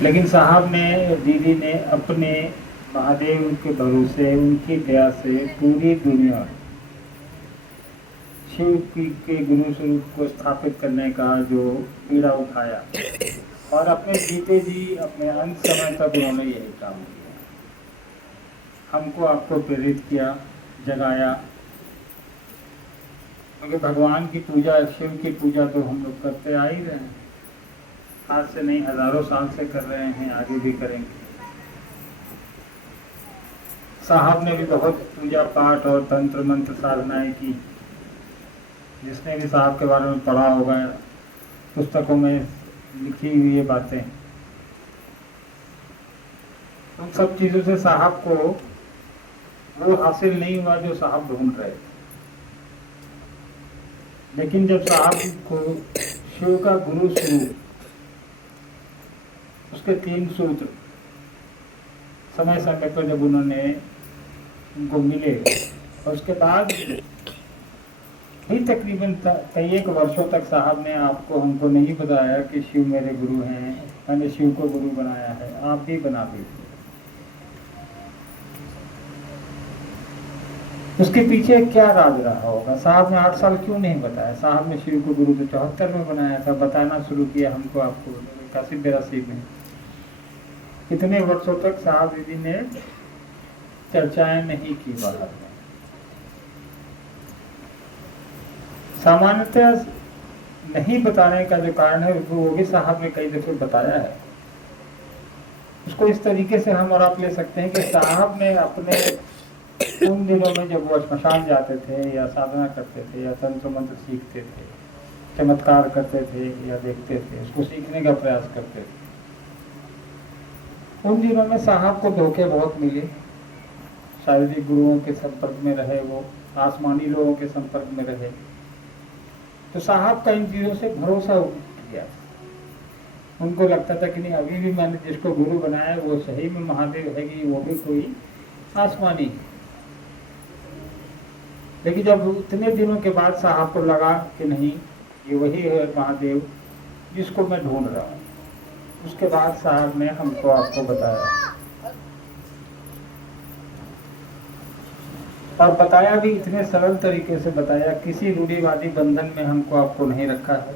लेकिन साहब ने, दीदी ने अपने महादेव के भरोसे, उनकी दया से पूरी दुनिया शिव की के गुरु स्वरूप को स्थापित करने का जो पीड़ा उठाया, और अपने जीते जी अपने अंत समय तक उन्होंने यही काम किया, हमको आपको प्रेरित किया, जगाया। क्योंकि भगवान की पूजा, शिव की पूजा तो हम लोग करते आ ही रहे हैं, आज से नहीं हजारों साल से कर रहे हैं, आगे भी करेंगे। साहब ने भी बहुत पूजा पाठ और तंत्र मंत्र साधनाएं की। जिसने भी साहब के बारे में पढ़ा होगा, पुस्तकों में लिखी हुई ये बातें, उन सब चीज़ों से साहब को वो हासिल नहीं हुआ जो साहब ढूंढ रहे थे। लेकिन जब साहब को शिव का गुरु स्वरूप, उसके 3 सूत्र समय समय पर जब उन्होंने उनको मिले, और उसके बाद भी तकरीबन कई एक वर्षों तक साहब ने आपको, हमको नहीं बताया कि शिव मेरे गुरु हैं, मैंने शिव को गुरु बनाया है, आप भी बना दीजिए। उसके पीछे क्या राज रहा होगा? साहब ने 8 साल क्यों नहीं बताया? साहब ने शिव को गुरु तो 74 में बनाया था, बताना शुरू किया हमको, आपको 81-82 में। कितने वर्षों तक साहब दीदी ने चर्चाएं नहीं की बाहर में। सामान्यतः नहीं बताने का जो कारण है वो भी साहब ने कई दफे बताया है। उसको इस तरीके से हम और आप ले सकते हैं कि साहब ने अपने उन दिनों में जब वो श्मशान जाते थे या साधना करते थे या तंत्र मंत्र सीखते थे, चमत्कार करते थे या देखते थे, उसको सीखने का प्रयास करते थे, उन दिनों में साहब को धोखे बहुत मिले। शारीरिक गुरुओं के संपर्क में रहे, वो आसमानी लोगों के संपर्क में रहे, तो साहब का इन चीज़ों से भरोसा उठ गया। उनको लगता था कि नहीं, अभी भी मैंने जिसको गुरु बनाया है वो सही में महादेव है कि वो भी कोई आसमानी है। लेकिन जब इतने दिनों के बाद साहब को लगा कि नहीं, ये वही है महादेव जिसको मैं ढूंढ रहा हूँ, उसके बाद साहब ने हमको, आपको बताया, और बताया भी इतने सरल तरीके से बताया। किसी रूढ़िवादी बंधन में हमको आपको नहीं रखा है,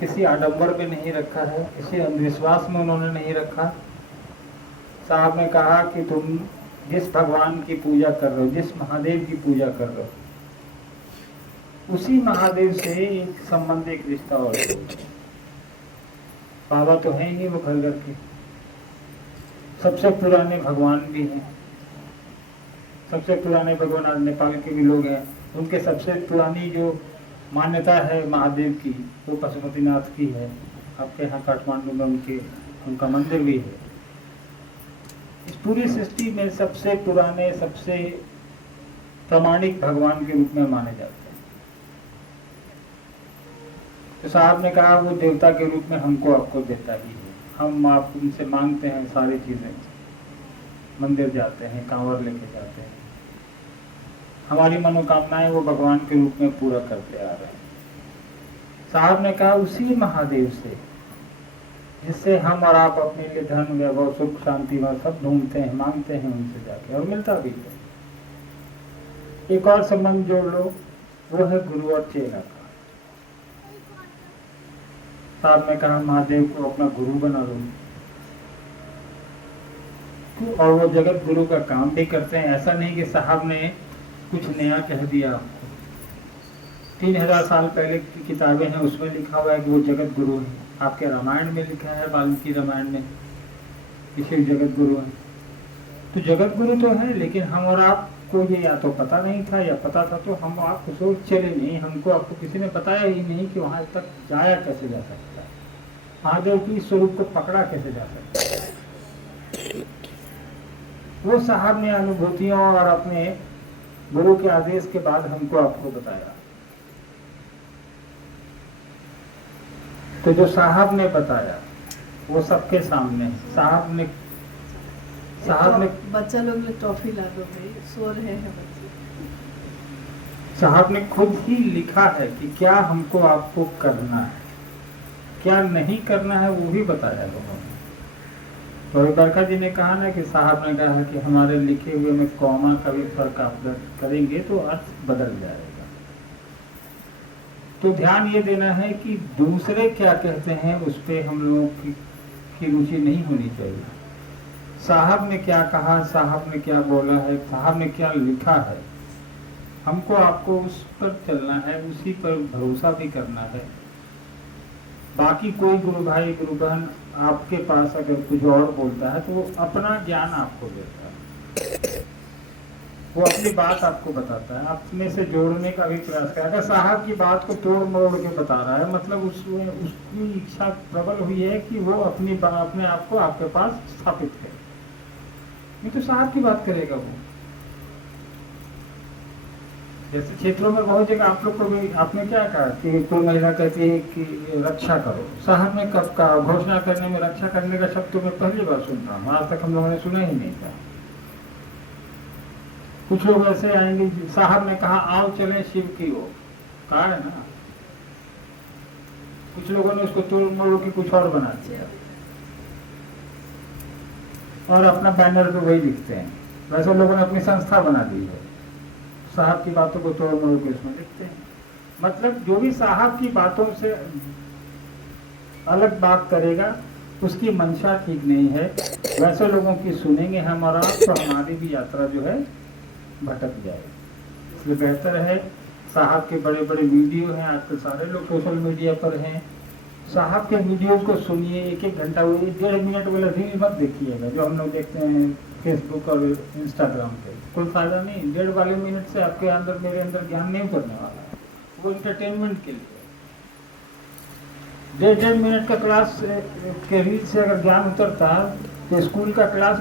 किसी आडंबर में नहीं रखा है, किसी अंधविश्वास में उन्होंने नहीं रखा। साहब ने कहा कि तुम जिस भगवान की पूजा कर रहे हो, जिस महादेव की पूजा कर रहे हो, उसी महादेव से एक संबंध, एक रिश्ता और बाबा तो हैं ही वो घर घर के, सबसे पुराने भगवान भी हैं, सबसे पुराने भगवान आज नेपाल के भी लोग हैं। उनके सबसे पुरानी जो मान्यता है महादेव की वो पशुपतिनाथ की है। आपके यहाँ काठमांडू में उनका मंदिर भी है। इस पूरी सृष्टि में सबसे पुराने, सबसे प्रामाणिक भगवान के रूप में माने जाते हैं। तो साहब ने कहा वो देवता के रूप में हमको आपको देता ही है। हम आप उनसे मांगते हैं सारी चीज़ें, मंदिर जाते हैं, कांवर लेके जाते हैं, हमारी मनोकामनाएं वो भगवान के रूप में पूरा करते आ रहे हैं। साहब ने कहा उसी महादेव से जिससे हम और आप अपने लिए धन, वैभव, सुख, शांति व सब ढूंढते हैं, मांगते हैं उनसे जाके, और मिलता भी है। एक और संबंध जोड़ लो, वो है गुरु और चेला का। साहब ने कहा महादेव को अपना गुरु बना लो, और वो जगत गुरु का काम भी करते हैं। ऐसा नहीं कि साहब ने कुछ नया कह दिया। 3000 साल पहले की किताबें हैं, उसमें लिखा हुआ है कि वो जगत गुरु है। आपके रामायण में लिखा है, वाल्मीकि रामायण में, कि शिव जगत गुरु है। तो जगत गुरु तो है, लेकिन हम और आपको ये या तो पता नहीं था, या पता था तो हम आपको सोच चले नहीं, हमको आपको किसी ने बताया ही नहीं कि वहां तक जाया कैसे जा सकता है, महादेव की स्वरूप को पकड़ा कैसे जा सकता है। वो साहब ने अनुभूतियों और अपने गुरु के आदेश के बाद हमको आपको बताया। तो जो साहब ने बताया वो सबके सामने, साहब ने बच्चा लोग ने टॉफी ला दो भाई, सो रहे हैं बच्चे। साहब ने खुद ही लिखा है कि क्या हमको आपको करना है, क्या नहीं करना है, वो भी बताया लोगों ने। तो बरखा जी ने कहा ना कि साहब ने कहा कि हमारे लिखे हुए में कॉमा का भी फर्क आप करेंगे तो अर्थ बदल जाएगा। तो ध्यान ये देना है कि दूसरे क्या कहते हैं उस पर हम लोगों की रुचि नहीं होनी चाहिए। साहब ने क्या कहा, साहब ने क्या बोला है, साहब ने क्या लिखा है, हमको आपको उस पर चलना है, उसी पर भरोसा भी करना है। बाकी कोई गुरु भाई गुरु बहन आपके पास अगर कुछ और बोलता है तो वो अपना ज्ञान आपको देता है, वो अपनी बात आपको बताता है, अपने से जोड़ने का भी प्रयास करेगा। अगर साहब की बात को तोड़ मरोड़ के बता रहा है मतलब उसमें उसकी इच्छा प्रबल हुई है कि वो अपने आप को आपके पास स्थापित करे, नहीं तो साहब की बात करेगा वो। जैसे क्षेत्रों में बहुत जगह आप लोग को भी आपने क्या कहा कि कोई महिला कहती है कि रक्षा करो, साहब ने कब कहा? घोषणा करने में रक्षा करने का शब्द तो मैं पहली बार सुन रहा हूँ, आज तक हम लोगों ने सुना ही नहीं था। कुछ लोग ऐसे आएंगे, साहब ने कहा आओ चले शिव की ओर, कहा है ना, कुछ लोगों ने उसको तोड़ मोड़ के कुछ और बना दिया और अपना बैनर पे वही लिखते हैं। वैसे लोगों ने अपनी संस्था बना दी है, साहब की बातों को तोड़ मोड़ के उसमें लिखते हैं। मतलब जो भी साहब की बातों से अलग बात करेगा उसकी मंशा ठीक नहीं है। वैसे लोगों की सुनेंगे हम और आप तो हमारी भी यात्रा जो है भटक जाए। इसलिए बेहतर है, साहब के बड़े बड़े वीडियो हैं, आजकल सारे लोग सोशल मीडिया पर हैं, साहब के वीडियोस को सुनिए। एक एक घंटा वो 1.5 मिनट वाला रील मत देखिएगा जो हम लोग देखते हैं फेसबुक और इंस्टाग्राम पे, कोई फायदा नहीं। 1.5 वाले मिनट से आपके अंदर मेरे अंदर ज्ञान नहीं करने वाला है, वो इंटरटेनमेंट के लिए। 1.5 मिनट का क्लास के रील से अगर ज्ञान उतरता तो स्कूल का क्लास